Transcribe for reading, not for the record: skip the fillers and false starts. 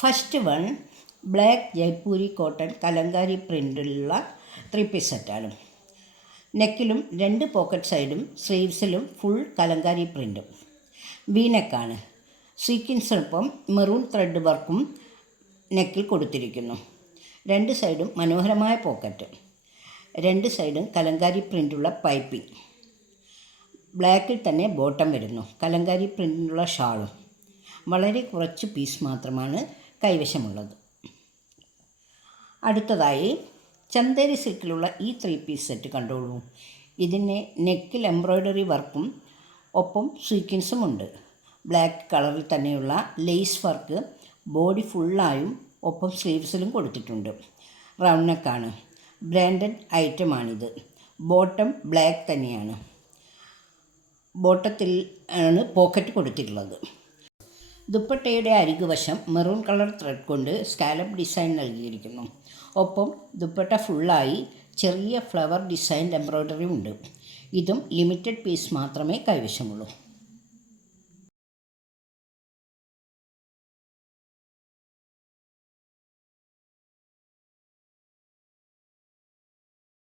First one black Jaipuri cotton Kalamkari പ്രിൻ്റിലുള്ള 3 piece സെറ്റാണ്. നെക്കിലും 2 പോക്കറ്റ് സൈഡും സ്ലീവ്സിലും ഫുൾ കലങ്കാരി പ്രിൻറ്റും. വീനെക്കാണ്. സീക്വൻസിനൊപ്പം മെറൂൺ ത്രെഡ് വർക്കും നെക്കിൽ കൊടുത്തിരിക്കുന്നു. 2 സൈഡും മനോഹരമായ പോക്കറ്റ്. 2 സൈഡും കലങ്കാരി പ്രിൻ്റുള്ള പൈപ്പിംഗ്. ബ്ലാക്കിൽ തന്നെ ബോട്ടം വരുന്നു. കലങ്കാരി പ്രിൻ്റിലുള്ള ഷാളും. വളരെ കുറച്ച് പീസ് മാത്രമാണ് കൈവശമുള്ളത്. അടുത്തതായി ചന്ദേരി സിൽക്കിലുള്ള ഈ 3 പീസ് സെറ്റ് കണ്ടോളൂ. ഇതിന് നെക്കിൽ എംബ്രോയ്ഡറി വർക്കും ഒപ്പം സീക്വൻസും ഉണ്ട്. ബ്ലാക്ക് കളറിൽ തന്നെയുള്ള ലേസ് വർക്ക് ബോഡി ഫുള്ളായും ഒപ്പം സ്ലീവ്സിലും കൊടുത്തിട്ടുണ്ട്. റൗണ്ട് നെക്കാണ്. ബ്രാൻഡഡ് ഐറ്റമാണിത്. ബോട്ടം ബ്ലാക്ക് തന്നെയാണ്. ബോട്ടത്തിൽ ആണ് പോക്കറ്റ് കൊടുത്തിട്ടുള്ളത്. ദുപ്പട്ടയുടെ അരികുവശം മെറൂൺ കളർ ത്രെഡ് കൊണ്ട് സ്കാലപ്പ് ഡിസൈൻ നൽകിയിരിക്കുന്നു. ഒപ്പം ദുപ്പട്ട ഫുള്ളായി ചെറിയ ഫ്ലവർ ഡിസൈൻ എംബ്രോയ്ഡറി ഉണ്ട്. ഇതും ലിമിറ്റഡ് പീസ് മാത്രമേ കൈവശമുള്ളൂ.